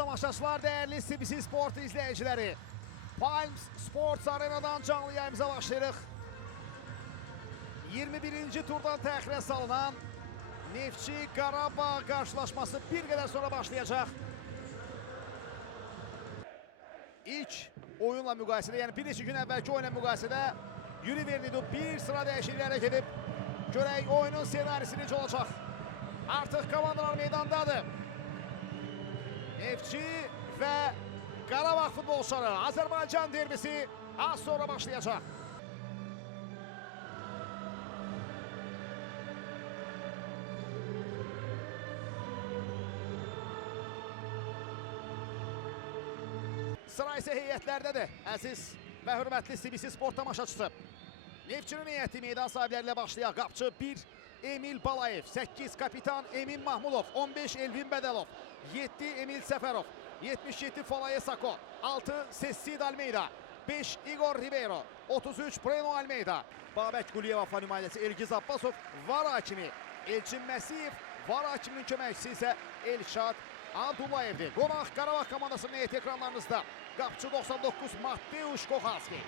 tamaşaçılar, değerli CBC Sport izleyicileri. Palms Sports Arena'dan canlı yayımıza başlayırıq. 21. turdan təxirə salınan Neftçi Qarabağ qarşılaşması bir qədər sonra başlayacaq. İlk oyunla müqayisədə, yəni bir neçə gün əvvəlki oyunla müqayisədə Yuri Vernidu bir sıra dəyişikliklərə gedib. Görək oyunun senarisi necə olacaq. Artıq komandalar meydandadır. Neftçi və Qarabağ futbolçuları, Azərbaycan derbisi az sonra başlayacaq. Sıra isə heyətlərdədir. Əziz və hörmətli CBC Sport tamaşaçısı. Neftçinin heyəti meydan sahibləri ilə başlayaq. Qapçı 1 Emil Balayev, 8 kapitan Emin Mahmudov, 15 Elvin Bədəlov, 7 Emil Səfərov, 77 Falaye Sako, 6 Sessid Almeyda, 5 Igor Ribeiro, 33 Breno Almeyda, Babək Quliyeva nümayəndəsi Elgiz Abbasov, VAR hakimi Elçin Məsiyev, VAR hakiminin köməkçisi isə Elşad Abdullayevdir. Qonaq Qarabağ komandasının heyəti ekranlarınızda. Qapçı 99 Mateusz Kochalski.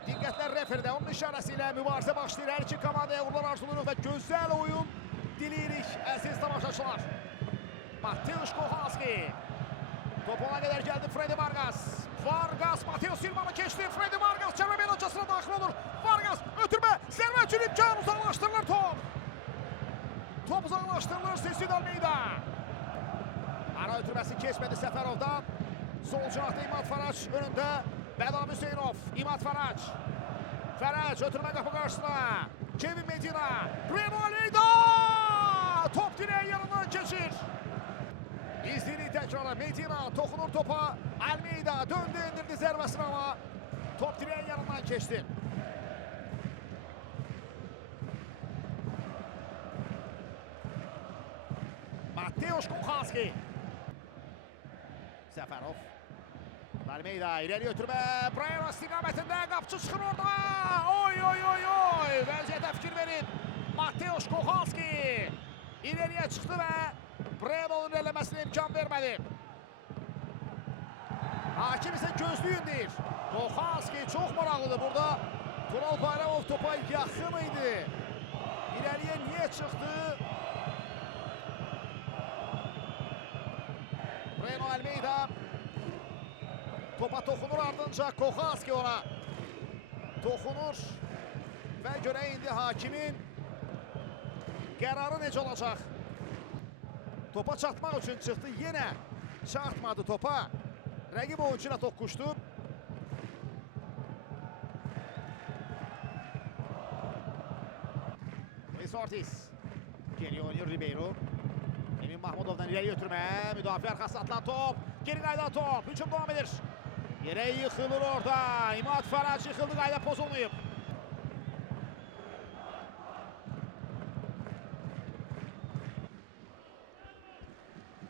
Diqqətlər referdə, onun işarəsi ilə mübarizə başlayır. Hər iki komandaya uğurlar arzulayırıq və gözəl oyun diləyirik əziz tamaşaçılar. Mateusz Kochalski. Top ona qədər gəldi Freddy Vargas. Vargas, Mateus Silva'nı keçdi. Freddy Vargas çərmə meydançasına daxil olur. Vargas ötürmə, zərbə üçün imkan, uzaqlaşdırılır top. Top uzaqlaşdırılır Sessid Almeyda. Ara ötürməsi keçmədi Səfərovdan. Sol cinahda İmad Faraç önündə. Bədam Hüseynov, İmad Faraç. Faraç ötürmə qapı qarşısına. Kevin Medina. Breno Almeyda! Top direğin yanından keçir. İzlirik təkrarı. Medina toxunur topa. Almeyda döndü, indirdi zərbəsini ama top direğin yanından keçdi. Mateusz Kochalski. Səfərov. Almeyda ileri götürmə. Breno istiqamətində qapçı çıxır orada. Oy oy oy oy. Vəziyyətə fikir verin. Mateusz Kochalski ileriyə çıxdı və Breno'nun eləməsinə imkan vermədi. Hakim isə gözlüyün deyir. Kochalski çox maraqlıdır burada. Tural Bayramov topa yaxın idi. İleriyə niyə çıxdı? Breno Almeyda topa toxunur, ardınca Kochalski ona toxunur və görək indi hakimin qərarı necə olacaq. Topa çatmaq üçün çıxdı, yenə çatmadı topa. Rəqib oyuncu ilə toqquşdu. Luis Ortiz geri oynuyor Ribeiro. Emin Mahmudov'dan ileri götürmə, müdafi arxası atılan top, geri qayda top, hücum devam edir. Yerə yıxılır orada, İmad Faraç yıxıldı, qayda pozulmayıb.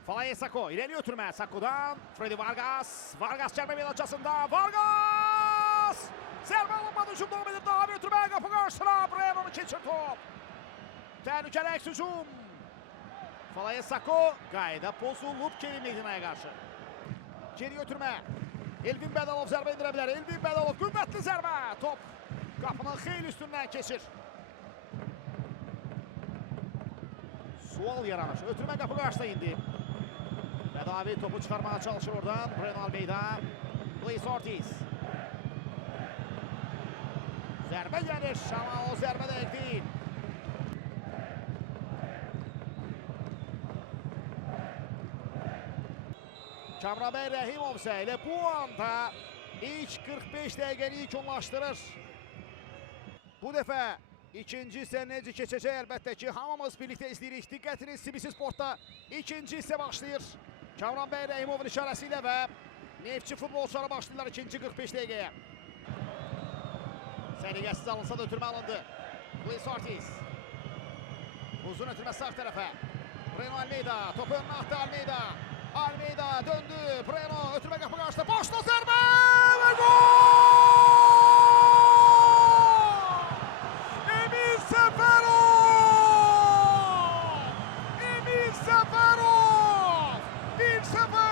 Falaye Sako, ileri götürmə, Sako'dan Freddy Vargas, Vargas çərmə meydançasında, Vargas! Zərbə alınmadı, hücum devam edir, daha bir götürmə, qapı qarşısına, Breno'nu keçir top. Təhlükəli əks hücum. Falaye Sako, qayda pozulub Kevin Medina'ya qarşı. Geri götürmə. Elvin Bədəlov zərbə indirə bilər. Elvin Bədəlov qüvvətli zərbə. Top qapının xeyli üstündən keçir. Sual yaranır. Ötürmə qapı qarşısına indi. Bədavi topu çıxarmağa çalışır oradan. Breno Almeyda. Luis Ortiz. Zərbə gəlir ama o zərbə dəqiq deyil. Kamranbəy Rəhimov isə elə bu anda ilk 45 dəqiqəni yekunlaşdırır. Bu dəfə ikinci hissə necə keçəcək əlbəttə ki, hamımız birlikdə izləyirik. Diqqətiniz CBC Sportda ikinci hissə başlayır. Kamranbəy Rəhimovun işarəsi ilə və Neftçi futbolçuları başlayırlar ikinci 45 dəqiqəyə. Səliqəsiz alınsa da ötürmə alındı. Luis Ortiz. Uzun ötürmə sağ tərəfə. Breno Almeyda, topu önünə attı Almeyda. Almeyda döndü, Breno ötürmə qapı qarşıda, boşda zərbə və gol! Emil Səfərov! Emil Səfərov! 1-0!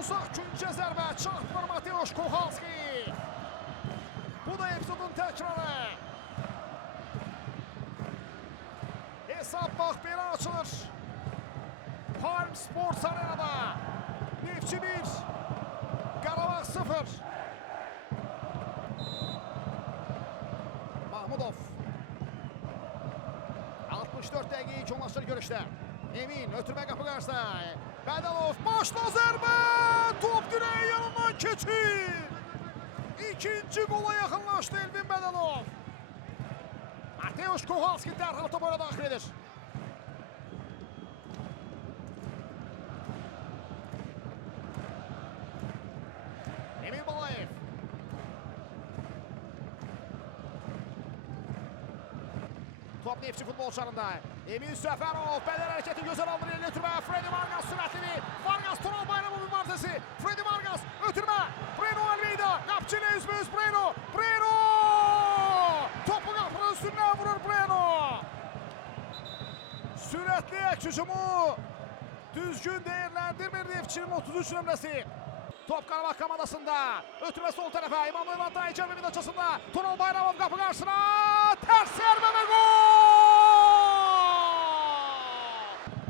Uzaq küncə zərbə çarpır Mateusz Kochalski. Bu da epizodun təkrarı. Hesab bax belə açılır. Palm Sports Arenada. Neftçi 1, Qarabağ 0. Mahmudov. 64 dəqiqə yekunlaşır görüşdə. Emin ötürmə qapı qarşısında. Bədəlov başla zərbə. Top direğin yanından keçir. İkinci qola yaxınlaşdı Elvin Bədəlov. Mateusz Kochalski dərhal topu ona daxil edir. Emil Balayev. Top Neftçi futbolçularında. Emin Səfərov bədəl hərəkəti gözəl alır eline ötürmə. Freddy Vargas sürətli bir. Vargas Tural Bayramı mübarizəsi. Freddy Vargas ötürmə. Breno Almeida. Qapçı ilə üzbəüz Breno. Breno! Topu qapının üstündən vurur Breno. Sürətli ək hücumu düzgün değerlendirmir Neftçinin 33 nömrəsi. Top Qarabağ komandasında. Ötürmə sol tərəfə. İmam Levantay cəmi açısında. Tural Bayramov qapı qarşısına. Tərs zərbə və gol!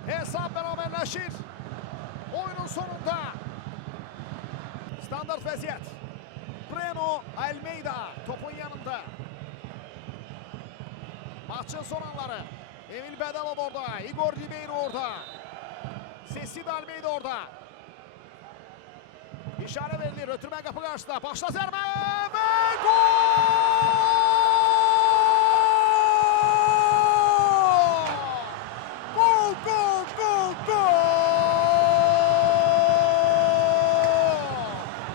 Hesab bərabərləşir. Oyunun sonunda. Standart vəziyyət. Breno Almeida topun yanında. Maçın son anları. Emil Bədəlov orada. Igor Ribeiro orada. Cecil Almeida orada. İşare verilir. Ötürmə qapı qarşısında. Başla zərbə və gol! Gol, gol, gol, gol!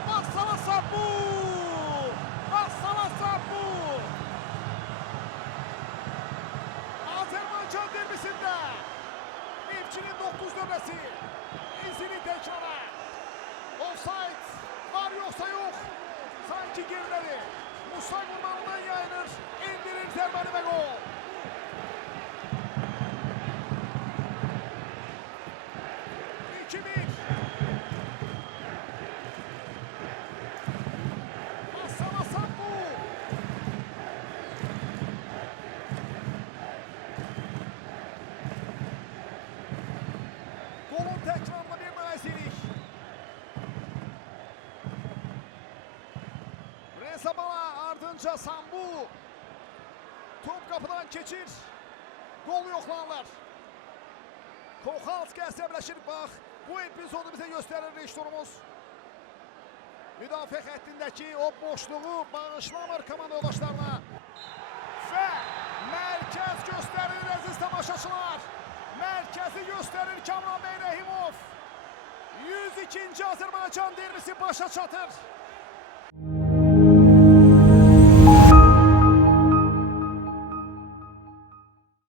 Bassala Sabu! Bassala Sabu! Azərbaycan derbisində Neftçinin 9 nömrəsi izini təkrara. Offside var yoksa yok. Sanki gerileri. Musa Gurmanlı'dan yayınır. İndirir zərbəni və gol. Bassala Sabu. Golun tekrarına bir nazilik. Rezabala ardınca Sambu. Top kapıdan keçir. Gol yoxlanırlar. Kochalski əsəbləşir. Bax, bu epizodu bizə göstərir rejissorumuz. Müdafiə xəttindəki o boşluğu bağışlamır komanda yoldaşlarına. Və mərkəz göstərir əziz tamaşaçılar. Mərkəzi göstərir Kamran Bey Rəhimov. 102-ci Azərbaycan derbisi başa çatır.